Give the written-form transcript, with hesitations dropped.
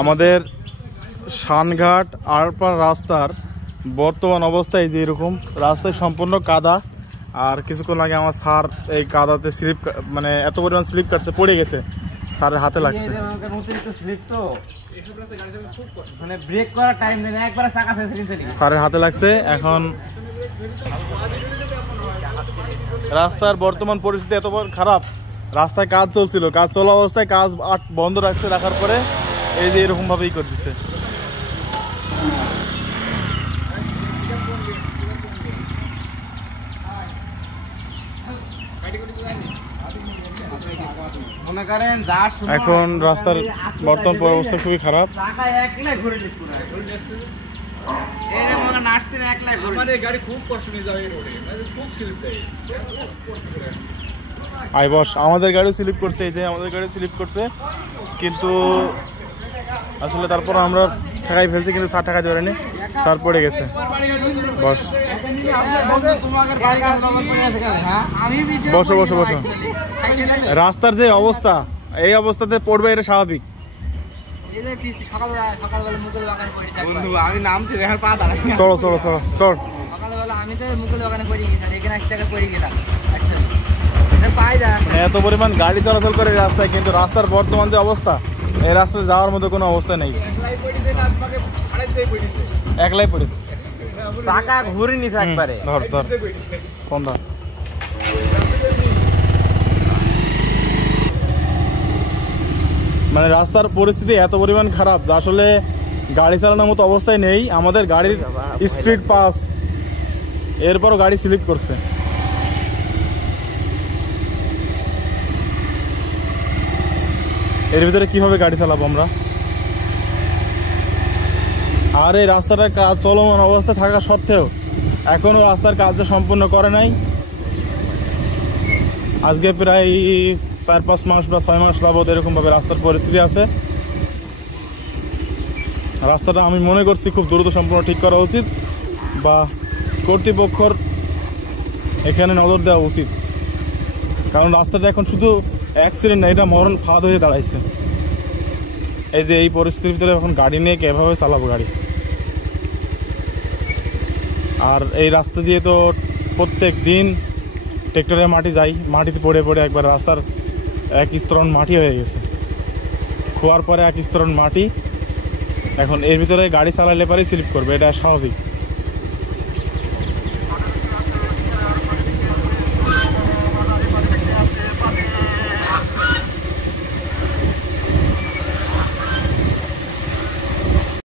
আমাদের শানঘাট আরপার রাস্তার বর্তমান অবস্থায় যে এরকম রাস্তায় সম্পূর্ণ কাদা। আর কিছুক্ষণ আগে আমার স্যার এই কাদাতে স্লিপ মানে এত পরিমাণ স্লিপ কাটছে, পড়ে গেছে, স্যারের হাতে লাগছে। স্যারের হাতে লাগছে। এখন রাস্তার বর্তমান পরিস্থিতি এত খারাপ, রাস্তায় কাজ চলছিল, কাজ চলা অবস্থায় কাজ বন্ধ রাখার পরে এই যে এরকম ভাবেই করে দিচ্ছে। এখন রাস্তার বর্তমান অবস্থা খুবই খারাপ। আই বস, আমাদের গাড়ি স্লিপ করছে, এই যে আমাদের গাড়ি স্লিপ করছে, কিন্তু আসলে তারপর আমরা ঠেকাই ফেলছি, কিন্তু স্যার ঠেকাইতে পারেনি, স্যার পড়ে গেছে। বস বসো বসো বসো। রাস্তার যে অবস্থা, এই অবস্থাতে পড়বে, এটা স্বাভাবিক। চলো চলো চলো চল। এত পরিমাণ গাড়ি চলাচল করে রাস্তায়, কিন্তু রাস্তার বর্তমান যে অবস্থা, এই রাস্তায় যাওয়ার মতো কোনো অবস্থা নেই। একলাই পড়েছে, চাকা ঘুরে নিছে একবারে। ধর ধর ফোন ধর। মানে রাস্তার পরিস্থিতি এত পরিমাণ খারাপ যে আসলে গাড়ি চালানোর মতো অবস্থায় নেই। আমাদের গাড়ির স্পিড পাস, এরপরও গাড়ি স্লিপ করছে। এর ভিতরে কিভাবে গাড়ি চালাবো আমরা? আর এই রাস্তাটার কাজ চলমান অবস্থায় থাকা সত্ত্বেও এখনো রাস্তার কাজ সম্পূর্ণ করে নাই। আজকে প্রায় 4-5 মাস বা 6 মাস যাবত এরকম ভাবে রাস্তার পরিস্থিতি আছে। রাস্তাটা আমি মনে করছি খুব দ্রুত সম্পূর্ণ ঠিক করা উচিত, বা কর্তৃপক্ষর এখানে নজর দেওয়া উচিত। কারণ রাস্তাটা এখন শুধু অ্যাক্সিডেন্ট না, এটা মরণ ফাঁদ হয়ে দাঁড়াইছে। এই যে এই পরিস্থিতির ভিতরে এখন গাড়ি নিয়ে এভাবে চালাবো গাড়ি। আর এই রাস্তা দিয়ে তো প্রত্যেক দিন ট্রেক্টরে মাটি যায়, মাটিতে পড়ে পড়ে একবার রাস্তার এক স্তরণ মাটি হয়ে গেছে, খোয়ার পরে এক স্তরণ মাটি। এখন এর ভিতরে গাড়ি চালালে পরেই স্লিপ করবে, এটা স্বাভাবিক।